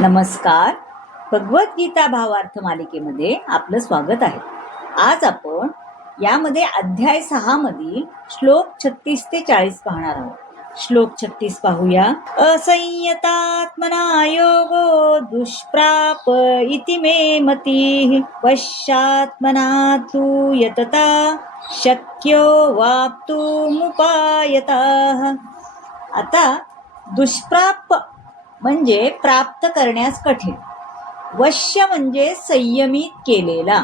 नमस्कार. भगवद्गीता भावार्थ मालिकेमध्ये आपलं स्वागत आहे. आज आपण यामध्ये अध्याय 6 मधील श्लोक 36 ते 40 पाहणार आहोत. श्लोक 36 पाहूया. असंयतात्मना योगो दुष्प्राप इति मे मतिः वश्यात्मना तु यतता शक्यो वाप्तुमुपायतः. आता दुष्प्राप म्हणजे प्राप्त करण्यास कठीण, वश्य म्हणजे संयमित केलेला,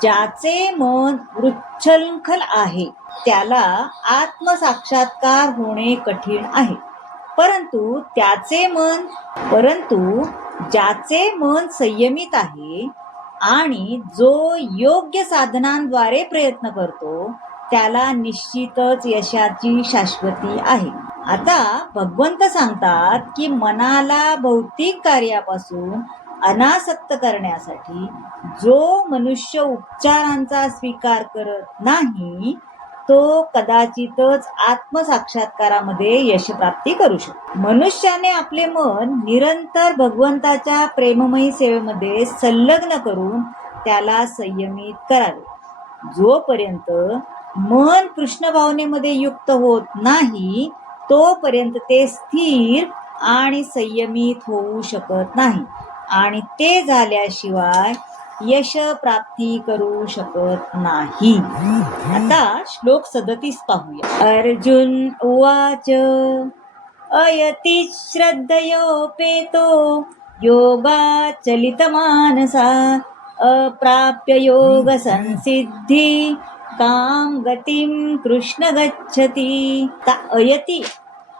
ज्याचे मन उच्छृंखल आहे त्याला आत्मसाक्षात्कार होणे कठीण आहे. परंतु ज्याचे मन संयमित आहे आणि जो योग्य साधनांद्वारे प्रयत्न करतो त्याला निश्चितच यशाची शाश्वती आहे. आता भगवंत सांगतात की मनाला भौतिक कार्यापासून अनासक्त करण्यासाठी जो मनुष्य उपचारांचा स्वीकार करत नाही तो कदाचितच आत्मसाक्षात्कारामध्ये यशप्राप्ती करू शकतो. मनुष्याने आपले मन निरंतर भगवंताच्या प्रेममयी सेवेमध्ये संलग्न करून त्याला संयमित करावे. जोपर्यंत मन कृष्ण भावनेमध्ये युक्त होत नाही तोपर्यंत ते स्थिर आणि संयमित होऊ शकत नाही आणि ते झाल्याशिवाय यश प्राप्ती करू शकत नाही. आता श्लोक 37 पाहूया. अर्जुन उवाच अयति श्रद्धयोपेतो योगाचलितमानसा अप्राप्य योग संसिद्धी काम गतिम कृष्ण गच्छति. अयति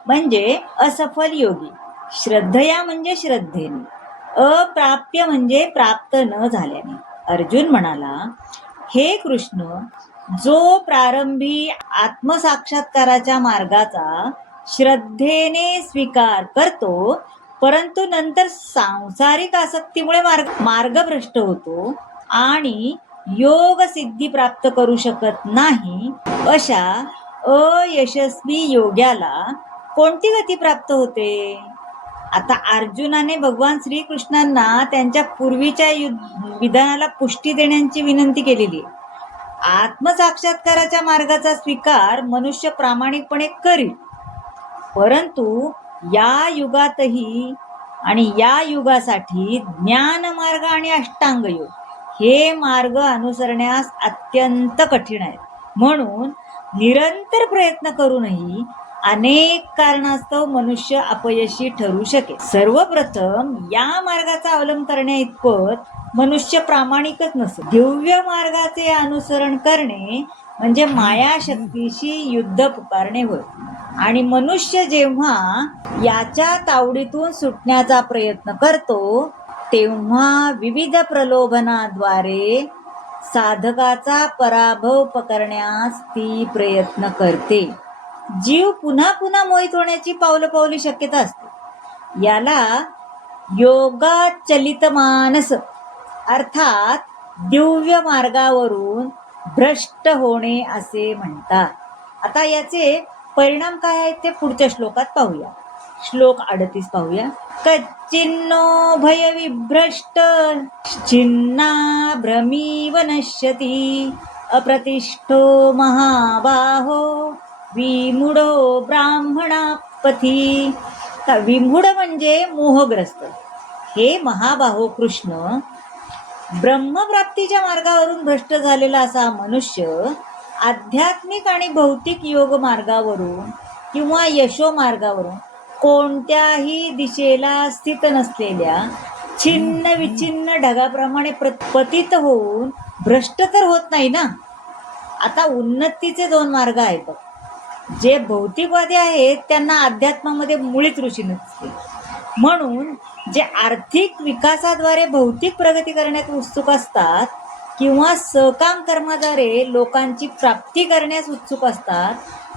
म्हणजे असफल योगी, श्रद्धया म्हणजे श्रद्धेने, अप्राप्य म्हणजे प्राप्त न झाल्याने. अर्जुन म्हणाला, हे कृष्ण, जो प्रारंभी आत्मसाक्षात्काराच्या मार्गाचा श्रद्धेने स्वीकार करतो परंतु नंतर सांसारिक आसक्तीमुळे मार्गभ्रष्ट होतो आणि योग सिद्धी प्राप्त करू शकत नाही, अशा अयशस्वी योग्याला कोणती गती प्राप्त होते? आता अर्जुनाने भगवान श्रीकृष्णांना त्यांच्या पूर्वीच्या विधानाला पुष्टी देण्याची विनंती केलेली आहे. आत्मसाक्षात्काराच्या मार्गाचा स्वीकार मनुष्य प्रामाणिकपणे करील, परंतु या युगातही आणि या युगासाठी ज्ञान मार्ग आणि अष्टांग योग हे मार्ग अनुसरण्यास अत्यंत कठीण आहे. म्हणून निरंतर प्रयत्न करूनही अनेक कारणास्तव मनुष्य अपयशी ठरू शकेल. सर्वप्रथम या मार्गाचा अवलंब करण्या इतपत मनुष्य प्रामाणिकच नसेल. दिव्य मार्गाचे अनुसरण करणे म्हणजे मायाशक्तीशी युद्ध पुकारणे होय. आणि मनुष्य जेव्हा याच्या तावडीतून सुटण्याचा प्रयत्न करतो तेव्हा विविध प्रलोभनाद्वारे साधकाचा पराभव पकडण्यास ती प्रयत्न करते. जीव पुन्हा पुन्हा मोहित होण्याची पावली शक्यता असते. याला योगाचलित मानस अर्थात दिव्य मार्गावरून भ्रष्ट होणे असे म्हणतात. आता याचे परिणाम काय आहेत ते पुढच्या श्लोकात पाहूया. श्लोक 38 पाहूया. कच्चिन्नो भय विभ्रष्ट छिन्ना भ्रमीव नश्यति अप्रतिष्ठो महाबाहो विमूढो ब्राह्मणापथी. विमूढ म्हणजे मोहग्रस्त. हे महाबाहो कृष्ण, ब्रह्मप्राप्तीच्या मार्गावरून भ्रष्ट झालेला असा मनुष्य आध्यात्मिक आणि भौतिक योग मार्गावरून किंवा यशो मार्गावरून कोणत्याही दिशेला स्थित नसलेल्या छिन्न विछिन्न ढगाप्रमाणे पतित होऊन भ्रष्ट तर होत नाही ना. आता उन्नतीचे 2 मार्ग आहेत. जे भौतिकवादी आहेत त्यांना अध्यात्मामध्ये मुळीच रुची नसते. म्हणून जे आर्थिक विकासाद्वारे भौतिक प्रगती करण्यात उत्सुक असतात किंवा सकाम कर्माद्वारे लोकांची प्राप्ती करण्यास उत्सुक असतात,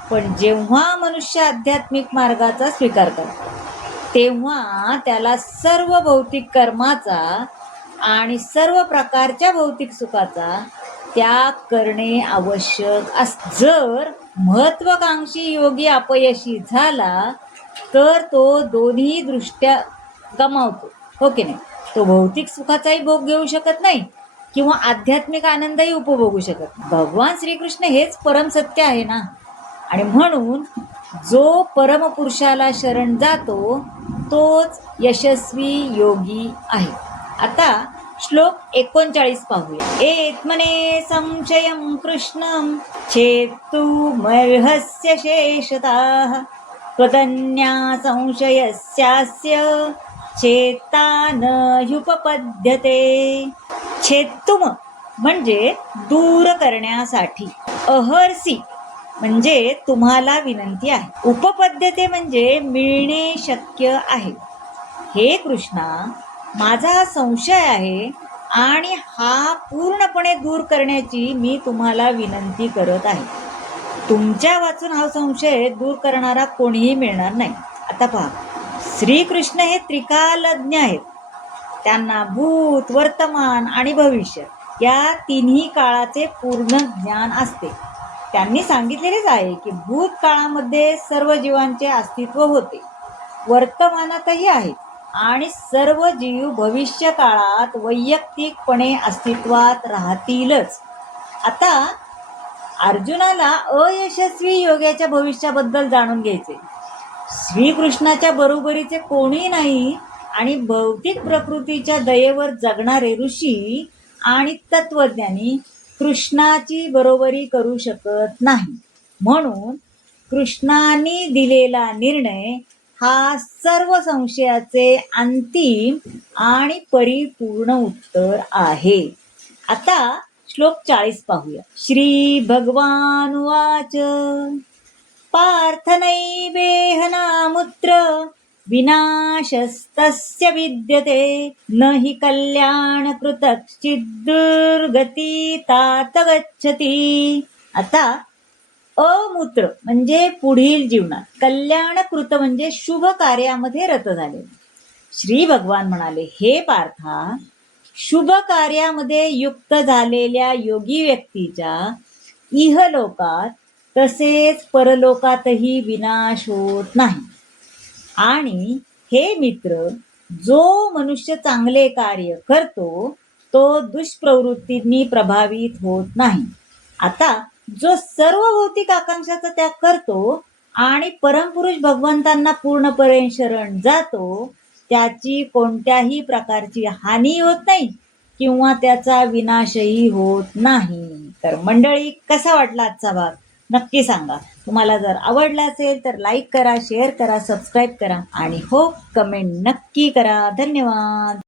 पण जेव्हा मनुष्य आध्यात्मिक मार्गाचा स्वीकार करतो तेव्हा त्याला सर्व भौतिक कर्माचा आणि सर्व प्रकारच्या भौतिक सुखाचा त्याग करणे आवश्यक असते. जर महत्वाकांक्षी योगी अपयशी झाला तर तो दोन्ही दृष्ट्या गमावतो. हो की नाही. तो भौतिक सुखाचाही भोग घेऊ शकत नाही किंवा आध्यात्मिक आनंदही उपभोगू शकत नाही. भगवान श्रीकृष्ण हेच परमसत्य आहे ना. आणि म्हणून जो परमपुरुषाला शरण जातो तोच यशस्वी योगी आहे. आता श्लोक 39 पाहूया. एत्मने संशयं कृष्णं छेत्तु मर्हस्य शेषतः त्वदन्या संशयस्यास्य छेत्ता न ह्युपपद्यते. छेत्तुम म्हणजे दूर करण्यासाठी, अहर्षी म्हणजे तुम्हाला विनंती आहे, उपपद्यते म्हणजे मिळणे शक्य आहे. हे कृष्णा, माझा हा संशय आहे आणि हा पूर्णपणे दूर करण्याची मी तुम्हाला विनंती करत आहे. तुमच्या वाचून हा संशय दूर करणारा कोणीही मिळणार नाही. आता पहा, श्रीकृष्ण हे त्रिकालज्ञ आहेत. त्यांना भूत, वर्तमान आणि भविष्य या तिन्ही काळाचे पूर्ण ज्ञान असते. त्यांनी सांगितलेलेच आहे की भूतकाळामध्ये सर्व जीवांचे अस्तित्व होते, वर्तमानातही आहे, आणि सर्व जीव भविष्य काळात वैयक्तिकपणे अस्तित्वात राहतीलच. आता अर्जुनाला अयशस्वी योगाच्या भविष्याबद्दल जाणून घ्यायचे. श्रीकृष्णाच्या बरोबरीचे कोणी नाही आणि भौतिक प्रकृतीच्या दयेवर जगणारे ऋषी आणि तत्वज्ञानी कृष्णाची बरोबरी करू शकत नाही. म्हणून कृष्णाने दिलेला निर्णय हा सर्व संशयाचे अंतिम आणि परिपूर्ण उत्तर आहे. आता श्लोक 40 पाहूया. श्री भगवान वाच पार्थ नैवेह नामुत्र विनाशस्तस्य विद्यते न हि कल्याण कृतश्चिद्दुर्गती तात गच्छति. आता अमूत्र म्हणजे पुढील जीवनात, कल्याणकृत म्हणजे शुभ कार्यामध्ये रत झाले. श्री भगवान म्हणाले, हे पार्था, शुभ कार्यामध्ये युक्त झालेल्या योगी व्यक्तीच्या इहलोकात तसेच परलोकातही विनाश होत नाही. आणि हे मित्र, जो मनुष्य चांगले कार्य करतो तो दुष्प्रवृत्तींनी प्रभावित होत नाही. आता जो सर्व भौतिक आकांक्षाचा त्याग करतो आणि परमपुरुष भगवंतांना पूर्णपणे शरण जातो त्याची कोणत्याही प्रकारची हानी होत नाही किंवा त्याचा विनाशही होत नाही. तर मंडळी, कसा वाटला आजचा भाग नक्की सांगा. तुम्हाला जर आवडला असेल तर लाईक करा, शेअर करा, सबस्क्राईब करा आणि हो, कमेंट नक्की करा. धन्यवाद.